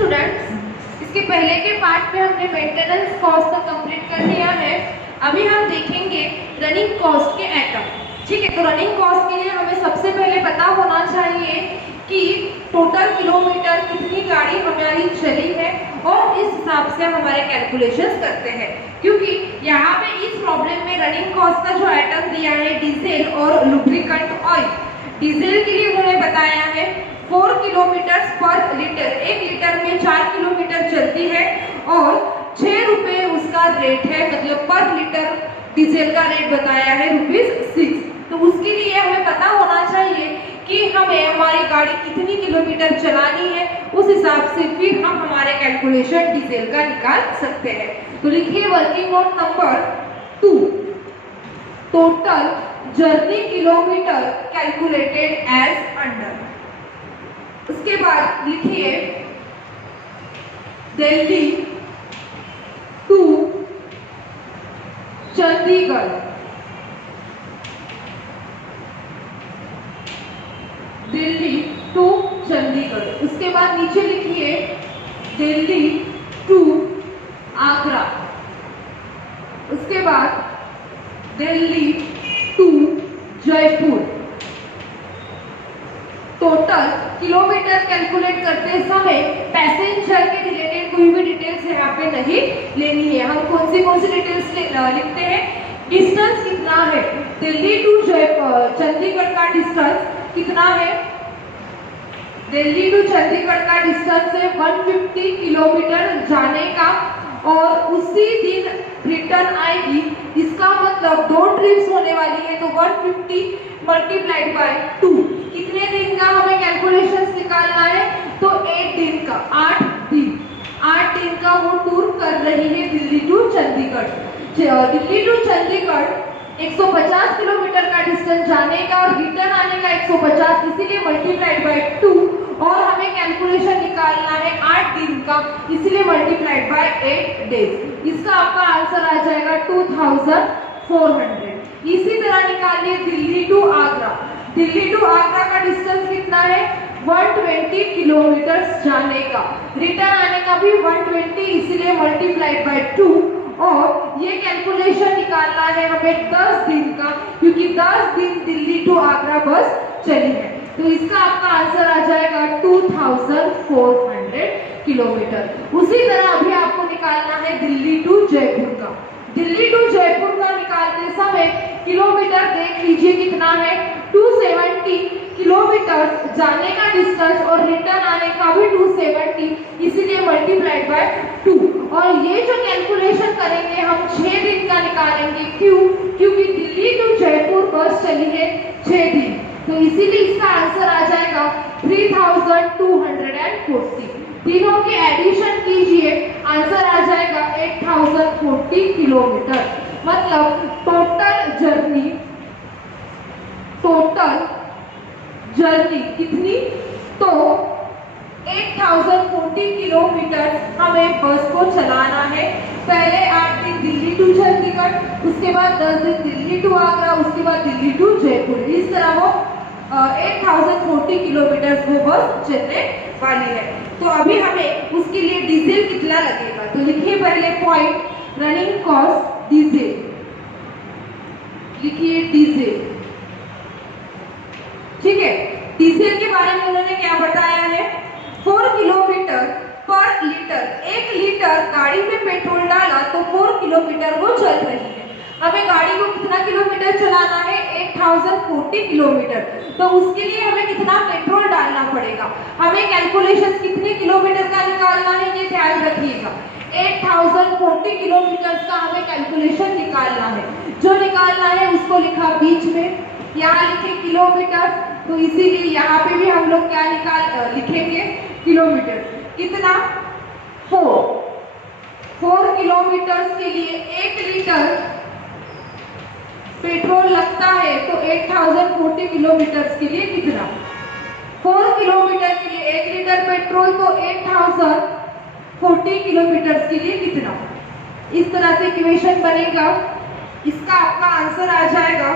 Students, इसके पहले के पार्ट में हमने मेंटेनेंस कॉस्ट तक कंप्लीट कर लिया है। अभी हम देखेंगे रनिंग कॉस्ट के आइटम। ठीक है, तो रनिंग कॉस्ट के लिए हमें सबसे पहले पता होना चाहिए कि टोटल किलोमीटर कितनी गाड़ी हमारी चली है और इस हिसाब से हम हमारे कैलकुलेशंस करते हैं। क्योंकि यहाँ पे इस प्रॉब्लम में रनिंग कॉस्ट का जो आइटम दिया है डीजल और लुब्रिकेंट ऑयल। डीजल के लिए उन्होंने बताया है 4 किलोमीटर पर लीटर, 1 लीटर में 4 किलोमीटर चलती है और 6 रुपये उसका रेट है, मतलब पर लीटर डीजल का रेट बताया है ₹6। तो उसके लिए हमें पता होना चाहिए कि हमें हमारी गाड़ी कितनी किलोमीटर चलानी है, उस हिसाब से फिर हम हमारे कैलकुलेशन डीजल का निकाल सकते हैं। तो लिखिए working note number 2, total journey kilometre calculated as under. उसके बाद लिखिए दिल्ली टू चंडीगढ़, दिल्ली टू चंडीगढ़। उसके बाद नीचे लिखिए दिल्ली टू आगरा। उसके बाद Delhi to Jaipur. Total kilometre calculate करते समय पैसेंजर के रिलेटेड कोई भी डिटेल्स यहाँ पे नहीं लेनी है। हम कौन सी डिटेल्स लिखते हैं? डिस्टेंस कितना है, दिल्ली टू चंडीगढ़ का डिस्टेंस कितना है? दिल्ली टू चंडीगढ़ का डिस्टेंस है 150 किलोमीटर जाने का और उसी दिन रिटर्न आएगी। इसका मतलब 2 ट्रिप्स होने वाली है, तो 150 मल्टीप्लाइड बाय 2 कितने दिन का हमें कैलकुलेशंस निकालना है? तो 8 दिन का, 8 दिन का वो टूर कर रही है Delhi to Chandigarh. Delhi to Chandigarh 150 kilometre का डिस्टेंस जाने का और रिटर्न आने का 150, इसीलिए मल्टीप्लाइड बाय 2 और हमें कैलकुलेशन निकालना है 8 दिन का, इसीलिए मल्टीप्लाइड बाय 8 डेज। इसका आपका आंसर आ जाएगा 2400। इसी तरह निकालिए दिल्ली टू आगरा। दिल्ली टू आगरा का डिस्टेंस कितना है? 120 किलोमीटर जाने का, रिटर्न आने का भी 120, इसीलिए मल्टीप्लाइड बाय 2 और ये कैलकुलेशन निकालना है हमें 10 दिन का, क्योंकि 10 दिन दिल्ली टू आगरा बस चली है। तो इसका आपका आंसर आ जाएगा 2400 किलोमीटर। उसी तरह अभी आपको निकालना है दिल्ली टू जयपुर का। दिल्ली टू जयपुर का निकालते समय किलोमीटर देख लीजिए कितना है, 270 किलोमीटर जाने का डिस्टेंस और रिटर्न आने का भी 270, इसीलिए मल्टीप्लाइड बाय 2। और ये जो कैलकुलेशन करेंगे हम 6 दिन का निकालेंगे। क्यों? क्योंकि दिल्ली टू जयपुर बस चली है 6 दिन, तो इसीलिए इसका आंसर आ जाएगा 3240। तीनों के एडिशन कीजिए, आंसर आ जाएगा 8040 किलोमीटर। मतलब टोटल जर्नी कितनी? तो 8040 किलोमीटर हमें बस को चलाना है। पहले 8 दिन दिल्ली टू चंडीगढ़, उसके बाद 10 दिन दिल्ली टू आगरा, उसके बाद दिल्ली टू जयपुर। इस तरह वो 8040 किलोमीटर वो बस चलने वाली है। तो अभी हमें उसके लिए डीजल कितना लगेगा, तो लिखिए पहले पॉइंट रनिंग कॉस्ट डीजल। लिखिए डीजल। ठीक है, डीजल के बारे में उन्होंने क्या बताया है? 4 किलोमीटर पर लीटर, 1 लीटर गाड़ी में पेट्रोल डाला तो 4 किलोमीटर वो चल रही है। हमें गाड़ी को कितना किलोमीटर चलाना है? 8040 किलोमीटर। तो उसके लिए हमें कितना पेट्रोल डालना पड़ेगा? हमें कैलकुलेशन कितने किलोमीटर का निकालना है, ये ध्यान रखिएगा। 8040 किलोमीटर का हमें कैलकुलेशन निकालना है। जो निकालना है उसको लिखा बीच में, यहाँ लिखे किलोमीटर, तो इसीलिए यहाँ पे भी हम लोग क्या लिखेंगे? किलोमीटर। कितना? 4 किलोमीटर के लिए 1 लीटर पेट्रोल लगता है, तो 8040 किलोमीटर के लिए कितना? 4 किलोमीटर के लिए 1 लीटर पेट्रोल, तो 8040 किलोमीटर के लिए कितना? इस तरह से इक्वेशन बनेगा। इसका आपका आंसर आ जाएगा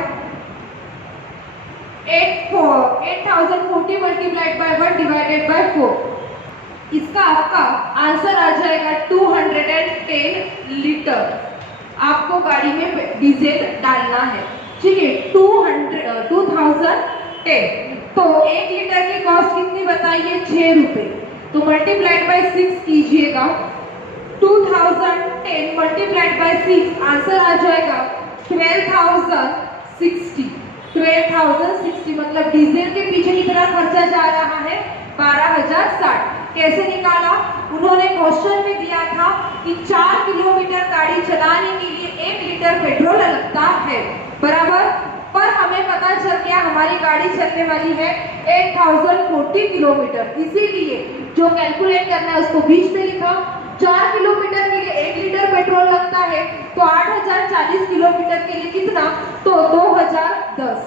8040 मल्टीप्लाइड बाय 1 डिवाइडेड बाय 4। इसका आपका आंसर आ जाएगा 210 लीटर आपको गाड़ी में डीजल डालना है। ठीक है, 2010। तो 1 लीटर की कॉस्ट कितनी बताइए? 6 रुपए। तो मल्टीप्लाइड बाय 6 कीजिएगा, 2010 मल्टीप्लाइड बाय 6 आंसर आ जाएगा 12,060। 12,060 मतलब डीजल के पीछे कितना खर्चा जा रहा है? 12,060। कैसे निकाला? उन्होंने क्वेश्चन में दिया था कि 4 किलोमीटर गाड़ी चलाने के लिए 1 लीटर पेट्रोल लगता है, बराबर। पर हमें पता चल गया हमारी गाड़ी चलने वाली है 8040 किलोमीटर, इसीलिए जो कैलकुलेट करना है उसको बीच में लिखा। 4 किलोमीटर के लिए 1 लीटर पेट्रोल लगता है, तो 8040 किलोमीटर के लिए कितना? तो 2010।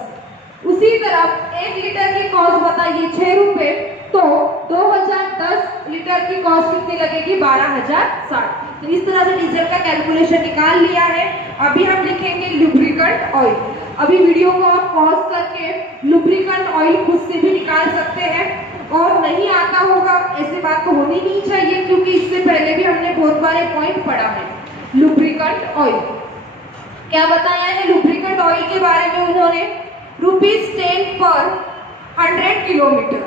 उसी तरह 1 लीटर की कॉस्ट बताइए 6 रुपए, तो 2010 लीटर की कॉस्ट कितनी लगेगी? 12,060। तो इस तरह से डीजल का कैलकुलेशन निकाल लिया है। अभी हम लिखेंगे लुब्रिकेंट ऑयल। अभी वीडियो को आप पॉज करके लुब्रिकेंट ऑयल खुद से भी निकाल सकते हैं, और नहीं आता होगा ऐसी बात तो होनी नहीं चाहिए, क्योंकि इससे पहले भी हमने बहुत बार पॉइंट पढ़ा है। लुब्रिकेंट ऑयल क्या बताया है? लुब्रिकेंट ऑयल के बारे में उन्होंने ₹10 पर 100 किलोमीटर,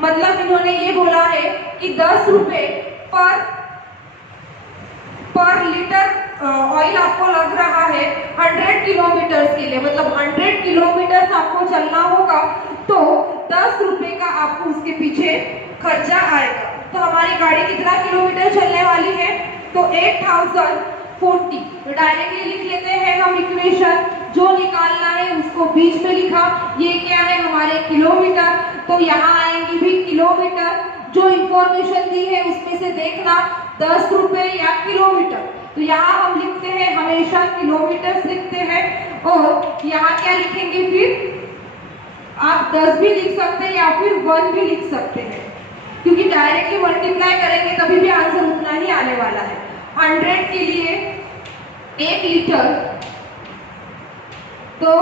मतलब इन्होंने ये बोला है कि 10 रुपए पर लीटर ऑयल आपको लग रहा है 100 किलोमीटर के लिए, मतलब 100 किलोमीटर आपको चलना होगा, तो 10 रुपए का आपको उसके पीछे खर्चा आएगा। तो हमारी गाड़ी कितना किलोमीटर चलने वाली है? तो 8040। तो डायरेक्टली लिख लेते हैं हम इक्वेशन, जो निकालना है उसको बीच में लिखा। ये क्या है? हमारे किलोमीटर, तो यहाँ आएंगे भी किलोमीटर। जो इंफॉर्मेशन दी है उसमें से देखना 10 रुपए या किलोमीटर, तो यहाँ हम लिखते हैं हमेशा किलोमीटर लिखते हैं। और यहाँ क्या लिखेंगे? फिर आप 10 भी लिख सकते हैं या फिर 1 भी लिख सकते हैं, क्योंकि डायरेक्टली मल्टीप्लाई करेंगे तभी भी आंसर उतना ही आने वाला है। 100 के लिए 1 लीटर, तो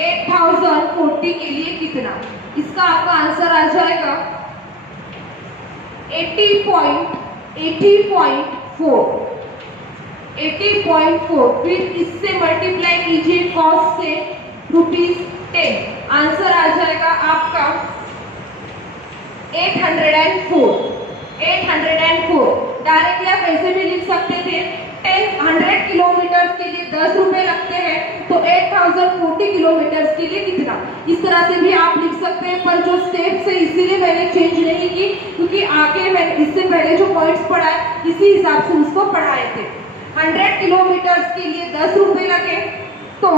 8040 के लिए कितना? इसका आपका आंसर आ जाएगा 80.4। फिर इससे मल्टीप्लाई कीजिए कॉस्ट से ₹10, आंसर आ जाएगा आपका 804। डायरेक्टली आप ऐसे भी लिख सकते थे, 100 किलोमीटर के लिए 10 रुपए लगते हैं, तो 8040 किलोमीटर के लिए कितना? इस तरह से भी आप लिख सकते हैं, पर जो स्टेप्स है इसीलिए मैंने चेंज नहीं की, क्योंकि आगे मैंने इससे पहले जो पॉइंट्स पढ़ाए इसी हिसाब से उसको पढ़ाए थे। 100 किलोमीटर के लिए 10 रुपए लगे, तो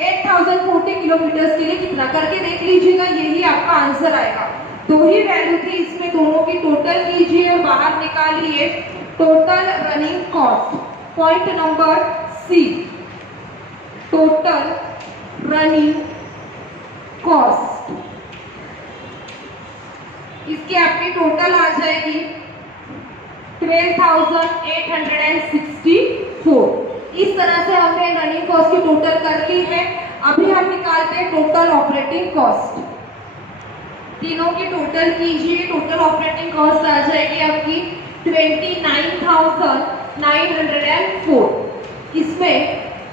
8040 किलोमीटर के लिए कितना? करके देख लीजिएगा, यही आपका आंसर आएगा। 2 ही वैल्यू थी इसमें, दोनों की टोटल कीजिए और बाहर निकालिए total running cost. Point number C, total running cost. इसकी आपकी टोटल आ जाएगी 12,864। इस तरह से हमने रनिंग कॉस्ट की टोटल कर ली है। अभी हम निकालते हैं टोटल ऑपरेटिंग कॉस्ट। तीनों की टोटल कीजिए, टोटल ऑपरेटिंग कॉस्ट आ जाएगी आपकी 29,904। इसमें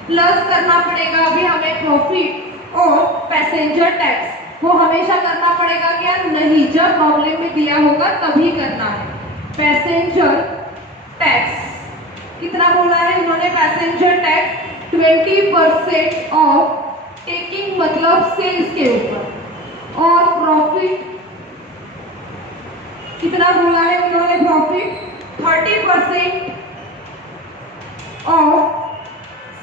प्लस करना पड़ेगा अभी हमें प्रॉफिट और पैसेंजर टैक्स, वो हमेशा करना पड़ेगा क्या? नहीं, जब प्रॉब्लम में दिया होगा तभी करना है। पैसेंजर टैक्स कितना बोला है उन्होंने? पैसेंजर टैक्स 20% ऑफ टेकिंग, मतलब सेल्स के ऊपर। और प्रॉफिट कितना बोला है उन्होंने? प्रॉफिट 30% ऑफ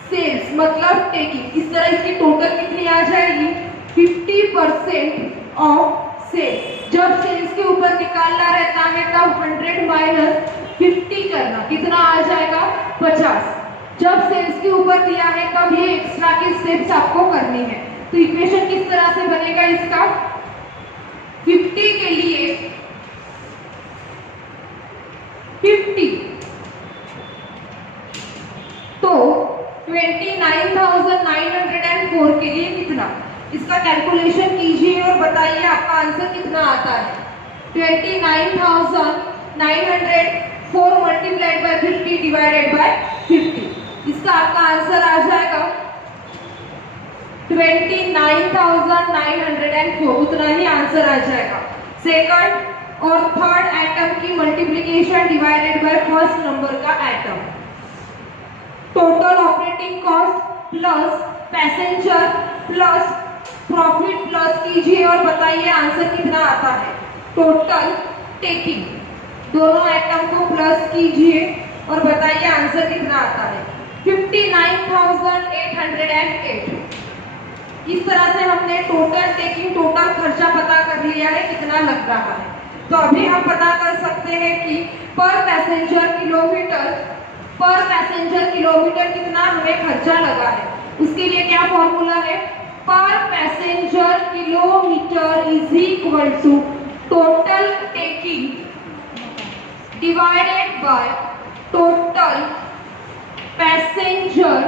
सेल्स, मतलब टेकिंग। इस तरह इसकी टोटल कितनी आ जाएगी? 50% ऑफ सेल्स। जब सेल्स के ऊपर निकालना रहता है तब 100 माइनस 50 करना, कितना आ जाएगा? 50। जब सेल्स के ऊपर दिया है तब ये एक्स्ट्रा के स्टेप्स आपको करनी है। तो इक्वेशन किस तरह से बनेगा इसका? 50 के लिए 50, तो 29,904 के लिए कितना? इसका कैलकुलेशन कीजिए और बताइए आपका आंसर कितना आता है। 29,900 4 मल्टीप्लाइड बाय 50 डिवाइडेड बाय 50। इसका आपका आंसर आ जाएगा 29,904, उतना ही आंसर आ जाएगा। सेकंड और थर्ड एटम की multiplication divided by first number का atom. Total operating cost plus passenger plus profit plus कीजिए और बताइए आंसर कितना आता है। टोटल टेकिंग, दोनों आइटम को प्लस कीजिए और बताइए आंसर कितना आता है। 59,808। इस तरह से हमने टोटल टेकिंग, टोटल खर्चा पता कर लिया है कितना लग रहा है। तो अभी हम पता कर सकते हैं कि पर पैसेंजर किलोमीटर कितना हमें खर्चा लगा है। उसके लिए क्या फॉर्मूला है, पर passenger kilometre is equal to total taking divided by total passenger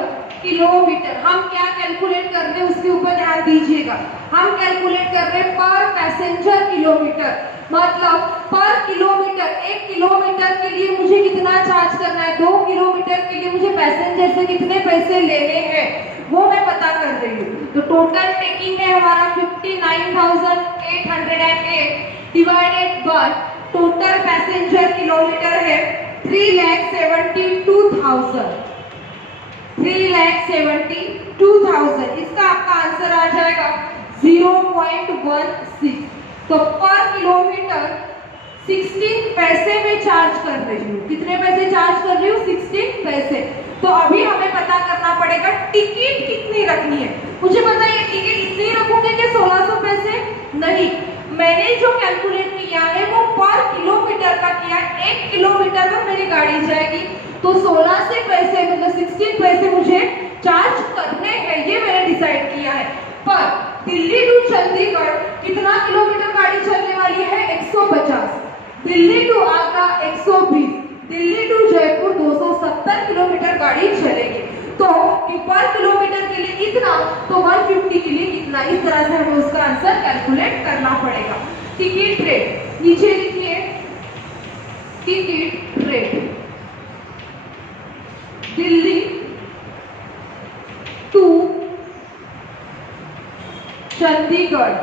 kilometre. हम क्या कैलकुलेट कर रहे हैं उसके ऊपर ध्यान दीजिएगा। हम कैलकुलेट कर रहे हैं पर पैसेंजर किलोमीटर, मतलब पर किलोमीटर, 1 किलोमीटर के लिए मुझे कितना चार्ज करना है, 2 किलोमीटर के लिए मुझे पैसेंजर से कितने पैसे लेने हैं वो मैं पता कर रही हूँ। तो टोटल टेकिंग है हमारा 59,808 divided by total passenger kilometre है 3,72,000। इसका आपका आंसर आ जाएगा 0.16। तो पर किलोमीटर 16 पैसे में चार्ज कर रही हूँ। कितने पैसे चार्ज कर रही हूँ? 16 पैसे। तो अभी हमें पता करना पड़ेगा टिकट कितनी रखनी है। मुझे पता है टिकट इतनी रखूंगी कि 1600 पैसे नहीं, मैंने जो कैलकुलेट किया है वो पर किलोमीटर का किया। 1 किलोमीटर में मेरी गाड़ी जाएगी तो 16 से पैसे मतलब 16 पैसे मुझे चार्ज करने हैं, ये मैंने डिसाइड किया है। पर दिल्ली टू चंडीगढ़ कितना किलोमीटर गाड़ी चलने वाली है? 150। Delhi to Agra 120, Delhi to Jaipur 270 kilometre गाड़ी चलेगी। तो पर किलोमीटर के लिए इतना, तो 150 के लिए कितना, इस तरह से हमें उसका आंसर कैलकुलेट करना पड़ेगा। टिकट रेट नीचे लिखिए, ticket rate Delhi to Chandigarh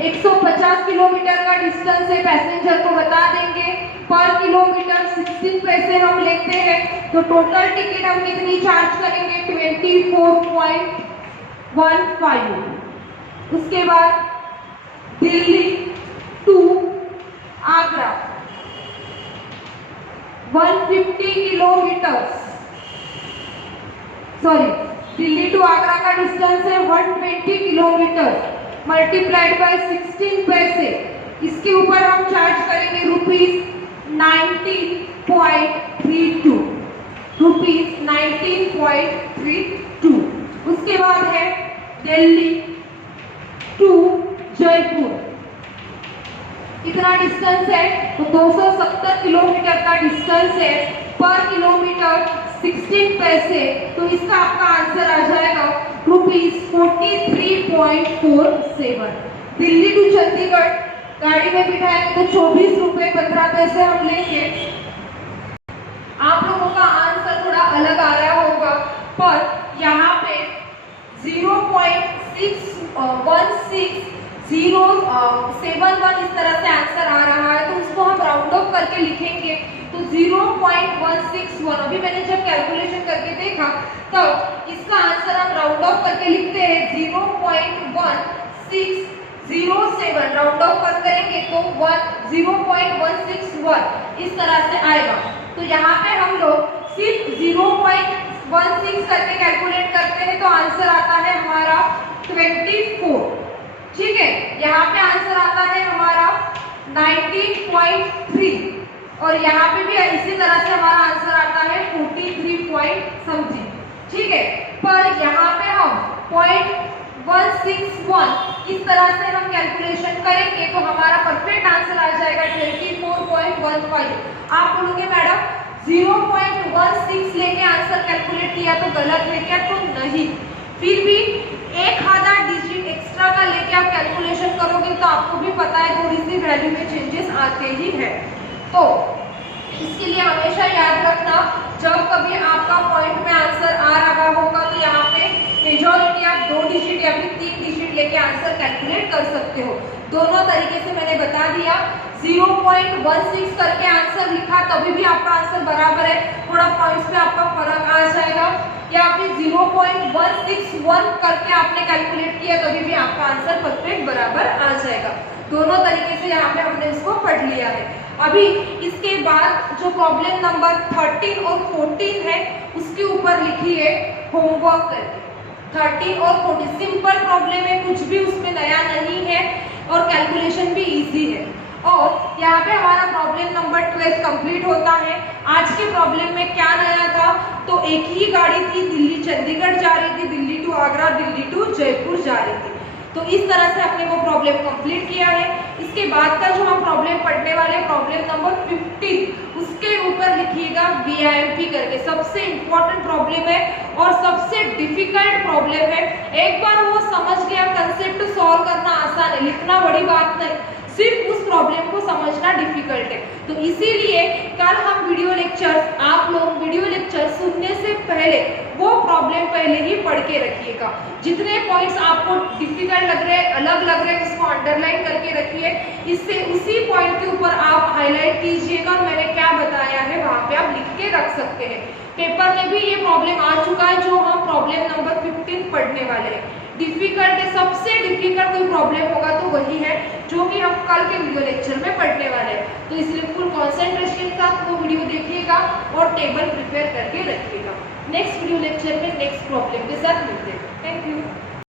150 kilometre का डिस्टेंस है, पैसेंजर को बता देंगे। पर किलोमीटर 16 पैसे हम लेते हैं, तो टोटल टिकट हम कितनी चार्ज करेंगे? 24.15। उसके बाद Delhi to Agra 150 kilometre, sorry Delhi to Agra का डिस्टेंस है 120 किलोमीटर मल्टीप्लाइड बाय 16 पैसे। इसके ऊपर हम चार्ज करेंगे ₹19.32, ₹19.32। उसके बाद है दिल्ली टू जयपुर, कितना डिस्टेंस है? तो 270 किलोमीटर का डिस्टेंस है, पर किलोमीटर 16 पैसे। तो इसका आपका आंसर आ जाएगा ₹43.47। दिल्ली टू चंडीगढ़ गाड़ी में बिठाएंगे तो 24 रुपए 15 पैसे हम लेंगे। आप लोगों का आंसर थोड़ा अलग आ रहा होगा, पर यहाँ पे 0.61671 इस तरह से आंसर आ रहा है, तो उसको हम राउंड ऑफ करके लिखेंगे तो 0.161। अभी मैंने जब कैलकुलेशन करके देखा तब इसका आंसर हम राउंड ऑफ करके लिखते हैं 0.1607। राउंड ऑफ कर करेंगे तो 0.161 इस तरह से आएगा। तो यहाँ पे हम लोग सिर्फ 0.16 करके कैलकुलेट करते हैं तो आंसर आता है हमारा 24। ठीक है, यहाँ पे आंसर आता है हमारा 19.3 और यहाँ पे भी इसी तरह से हमारा आंसर आता है 43 पॉइंट समथिंग। ठीक है, पर यहाँ पे हम 0.161 इस तरह से हम कैलकुलेशन करेंगे तो हमारा परफेक्ट आंसर आ जाएगा 24.15। आप बोलोगे मैडम 0.16 लेके आंसर कैलकुलेट किया तो गलत है क्या? तो नहीं, फिर भी एक आधा डिजिट एक्स्ट्रा का लेके आप कैलकुलेशन करोगे तो आपको भी पता है थोड़ी सी वैल्यू में चेंजेस आते ही है। तो इसके लिए हमेशा याद रखना, जब कभी आपका पॉइंट में आंसर आ रहा होगा तो यहाँ पे मेजॉरिटी आप 2 डिजिट या फिर 3 डिजिट लेके आंसर कैलकुलेट कर सकते हो। दोनों तरीके से मैंने बता दिया। 0.16 करके आंसर लिखा तभी भी आपका आंसर बराबर है, थोड़ा पॉइंट्स में आपका फर्क आ जाएगा, या फिर 0.161 करके आपने कैलकुलेट किया तभी भी आपका आंसर परफेक्ट बराबर आ जाएगा। दोनों तरीके से यहाँ पे हमने इसको पढ़ लिया है। अभी इसके बाद जो प्रॉब्लम नंबर 13 और 14 है उसके ऊपर लिखिए होमवर्क करके। 13 और 14 सिंपल प्रॉब्लम है, कुछ भी उसमें नया नहीं है और कैलकुलेशन भी इजी है। और यहाँ पे हमारा प्रॉब्लम नंबर 12 कंप्लीट होता है। आज के प्रॉब्लम में क्या नया था, तो एक ही गाड़ी थी, दिल्ली चंडीगढ़ जा रही थी, दिल्ली टू आगरा, दिल्ली टू जयपुर जा रही थी। तो इस तरह से हमने वो प्रॉब्लम कंप्लीट किया है। इसके बाद का जो हम प्रॉब्लम पढ़ने वाले प्रॉब्लम नंबर 15, उसके ऊपर लिखिएगा VIMP करके। सबसे इंपॉर्टेंट प्रॉब्लम है और सबसे डिफिकल्ट प्रॉब्लम है। एक बार वो समझ गया कंसेप्ट सॉल्व करना आसान है, लिखना बड़ी बात नहीं, सिर्फ उस प्रॉब्लम को समझना डिफिकल्ट है। तो इसीलिए कल हम वीडियो लेक्चर, आप लोग वीडियो लेक्चर सुनने से पहले वो प्रॉब्लम पहले ही पढ़ के रखिएगा। जितने पॉइंट्स आपको डिफिकल्ट लग रहे हैं, अलग लग रहे हैं, उसको अंडरलाइन करके रखिए। इससे उसी पॉइंट के ऊपर आप हाईलाइट कीजिएगा और मैंने क्या बताया है वहां पे आप लिख के रख सकते हैं। पेपर में भी ये प्रॉब्लम आ चुका है जो हम प्रॉब्लम नंबर 15 पढ़ने वाले हैं। डिफिकल्ट है, सबसे डिफिकल्ट कोई प्रॉब्लम होगा तो वही है जो कि हम कल के वीडियो लेक्चर में पढ़ने वाले हैं। तो इसलिए फुल कॉन्सेंट्रेशन के साथ वो वीडियो देखिएगा और टेबल प्रिपेयर करके रखिएगा। नेक्स्ट वीडियो लेक्चर में नेक्स्ट प्रॉब्लम के साथ मिलते हैं। Thank you.